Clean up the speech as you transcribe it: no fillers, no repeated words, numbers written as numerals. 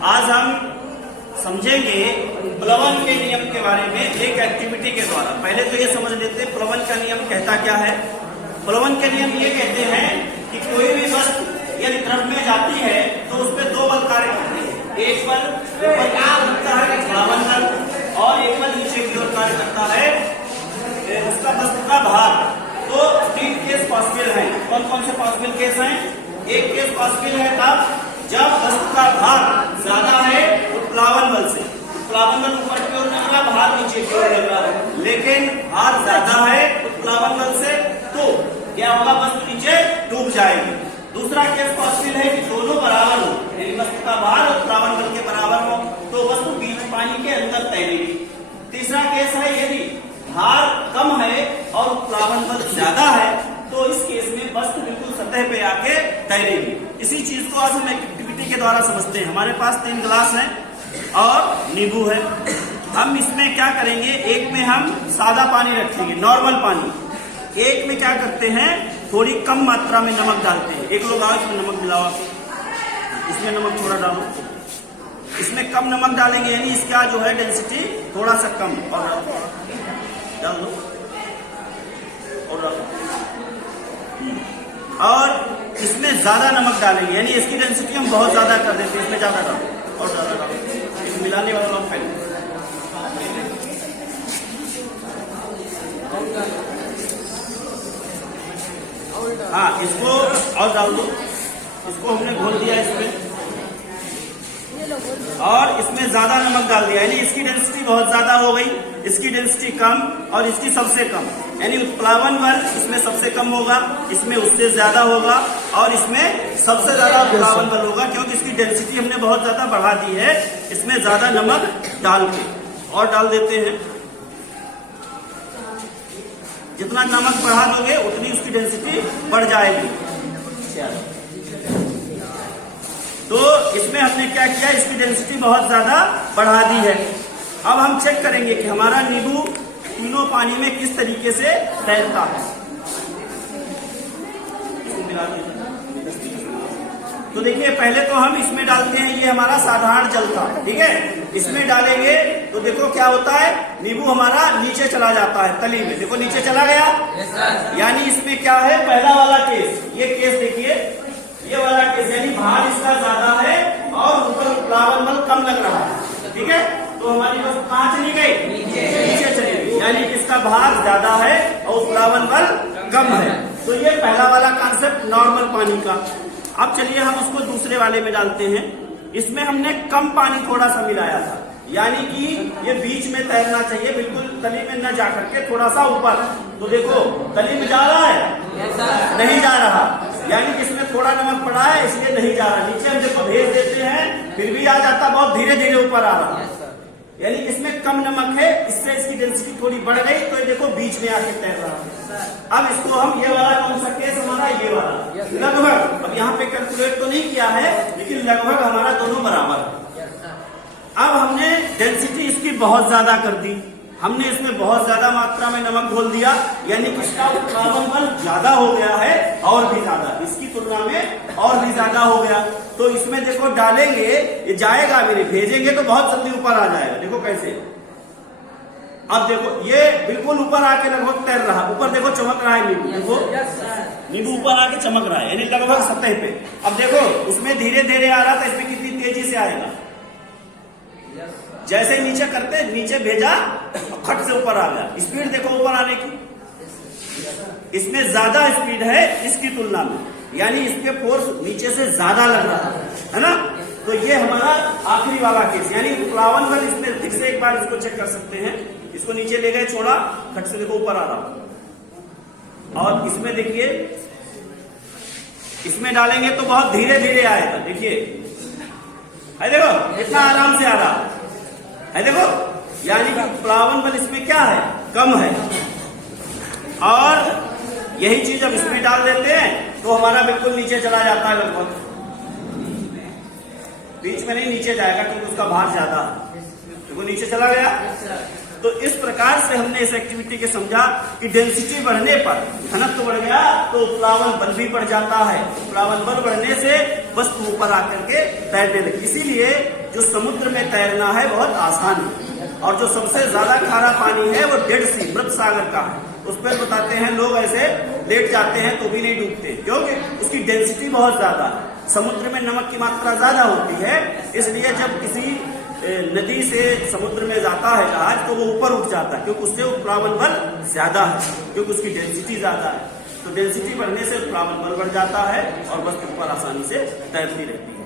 आज हम समझेंगे प्लवन के नियम के बारे में एक एक्टिविटी के द्वारा। पहले तो ये समझ लेते हैं प्लवन का नियम कहता क्या है। प्लवन के नियम ये कहते हैं कि कोई भी वस्तु यदि द्रव में जाती है तो उस पर दो बल कार्य करते हैं। एक बल ऊपर की ओर लगता है प्लावन बल, और एक बल नीचे की ओर कार्य करता है उसका वस्तु का भार। तो 3 केस पॉसिबल हैं। कौन कौन से पॉसिबल केस हैं? एक केस पॉसिबल है तब जब वस्तु का भार ज्यादा है उत्प्लावन बल से। उत्प्लावन बल ऊपर की ओर निकला, भार नीचे की ओर निकला, लेकिन भार ज्यादा है उत्प्लावन बल से, तो क्या होगा? वस्तु नीचे डूब जाएगी। दूसरा केस पॉसिबल है कि दोनों बराबर हो, यानी वस्तु का भार और उत्प्लावन बल के बराबर हो तो वस्तु बीच पानी के अंदर तैरेगी। तीसरा केस है यदि भार कम है और उत्प्लावन बल ज्यादा है तो इस केस में वस्तु बिल्कुल सतह पे आके तैरेगी। इसी चीज को आज हम एक्टिविटी के द्वारा समझते हैं। हमारे पास 3 गिलास हैं और नींबू है। हम इसमें क्या करेंगे, एक में हम सादा पानी रखेंगे, नॉर्मल पानी। एक में क्या करते हैं, थोड़ी कम मात्रा में नमक डालते हैं। एक लोग आओ इसमें नमक मिलाओ, इसमें नमक थोड़ा डालो। इसमें कम नमक डालेंगे यानी इसका जो है डेंसिटी थोड़ा सा कम, और डाल दो और डालो। और इसमें ज्यादा नमक डालेंगे यानी इसकी डेंसिटी हम बहुत ज्यादा कर देते हैं, इसमें ज्यादा डालो और ज्यादा डालो। इसमें मिलाने वाला लोग पहले हाँ इसको और डाल दो। इसको हमने घोल दिया इसमें और इसमें ज्यादा नमक डाल दिया यानी इसकी डेंसिटी बहुत ज्यादा हो गई, इसकी डेंसिटी कम और इसकी सबसे कम, यानी उत्प्लावन बल इसमें सबसे कम होगा, इसमें उससे ज्यादा होगा और इसमें सबसे ज्यादा उत्प्लावन बल होगा, क्योंकि इसकी डेंसिटी हमने बहुत ज्यादा बढ़ा दी है इसमें ज्यादा नमक डाल के। और डाल देते हैं, जितना नमक बढ़ा दोगे उतनी उसकी डेंसिटी बढ़ जाएगी। तो इसमें हमने क्या किया, इसकी डेंसिटी बहुत ज्यादा बढ़ा दी है। अब हम चेक करेंगे कि हमारा नींबू तीनों पानी में किस तरीके से तैरता है। तो देखिए पहले तो हम इसमें डालते हैं, ये हमारा साधारण जल था, ठीक है। इसमें डालेंगे तो देखो क्या होता है, नींबू हमारा नीचे चला जाता है तली में, देखो नीचे चला गया। यानी इसमें क्या है, पहला वाला केस, ये केस देखिए, ये वाला केस यानी भार इसका ज्यादा है और ऊपर उत्प्लावन बल कम लग रहा है, ठीक है। तो हमारी वस्तु कहाँ चली गई, नीचे चली गई, यानी इसका भार ज्यादा है और उत्प्लावन बल कम है। तो ये पहला वाला कॉन्सेप्ट नॉर्मल पानी का। अब चलिए हम उसको दूसरे वाले में डालते हैं। इसमें हमने कम पानी थोड़ा सा मिलाया था, यानी कि ये बीच में तैरना चाहिए, बिल्कुल तली में न जा करके थोड़ा सा ऊपर। तो देखो तली में जा रहा है, नहीं जा रहा, यानी कि इसमें थोड़ा नमक पड़ा है इसलिए नहीं जा रहा। नीचे हम देखो भेज देते हैं फिर भी आ जाता, बहुत धीरे धीरे ऊपर आ रहा, यानी इसमें कम नमक है, इससे इसकी डेंसिटी थोड़ी बढ़ गई तो ये देखो बीच में आके तैर रहा है। अब इसको हम, ये वाला कौन सा केस हमारा, ये वाला लगभग, अब यहाँ पे कैलकुलेट तो नहीं किया है लेकिन लगभग हमारा दोनों बराबर है। अब हमने डेंसिटी इसकी बहुत ज्यादा कर दी, हमने इसमें बहुत ज्यादा मात्रा में नमक घोल दिया, यानी कि इसका उत्प्लावन बल ज्यादा हो गया है और भी ज्यादा, इसकी तुलना में और भी ज्यादा हो गया। तो इसमें देखो डालेंगे, ये जाएगा भी नहीं, भेजेंगे तो बहुत जल्दी ऊपर आ जाएगा। देखो कैसे, अब देखो ये बिल्कुल ऊपर आके लगभग तैर रहा, ऊपर देखो चमक रहा है नींबू, देखो नींबू ऊपर आके चमक रहा है यानी लगभग सतह पे। अब देखो उसमें धीरे धीरे आ रहा था, इसमें कितनी तेजी से आएगा, जैसे ही नीचे करते नीचे भेजा खट से ऊपर आ गया। स्पीड देखो ऊपर आने की, इसमें ज्यादा स्पीड है इसकी तुलना में, यानी इसके फोर्स नीचे से ज्यादा लग रहा है ना। तो ये हमारा आखिरी वाला केस, यानी उत्प्लावन बल इसमें फिर से एक बार इसको चेक कर सकते हैं। इसको नीचे ले गए, छोड़ा, खट से देखो ऊपर आ रहा, और इसमें देखिए इसमें डालेंगे तो बहुत धीरे धीरे आएगा। देखिए देखो इतना आराम से आ रहा है, देखो यानी कि उत्प्लावन बल इसमें क्या है, कम है। और यही चीज अब इसमें डाल देते हैं तो हमारा बिल्कुल नीचे चला जाता है, लगभग बीच में नहीं नीचे जाएगा क्योंकि उसका भार ज्यादा है, तो वो नीचे चला गया। तो इस प्रकार से हमने इस एक्टिविटी के समझा कि डेंसिटी बढ़ने पर घनत्व बढ़ गया तो उत्प्लावन बल भी बढ़ जाता है। उत्प्लावन बल बढ़ने से वस्तु ऊपर आकर के तैरने लगी। इसीलिए जो समुद्र में तैरना है बहुत आसान है। और जो सबसे ज्यादा खारा पानी है वो डेड सी, मृत सागर का है। उस पर बताते हैं लोग ऐसे लेट जाते हैं तो भी नहीं डूबते, क्योंकि उसकी डेंसिटी बहुत ज्यादा है। समुद्र में नमक की मात्रा ज्यादा होती है, इसलिए जब किसी नदी से समुद्र में जाता है जहाज तो वो ऊपर उठ जाता है, क्योंकि उससे उत्प्लावन बल ज्यादा है, क्योंकि उसकी डेंसिटी ज्यादा है। तो डेंसिटी बढ़ने से उत्प्लावन बल बढ़ जाता है और बस ऊपर आसानी से तैरती रहती है।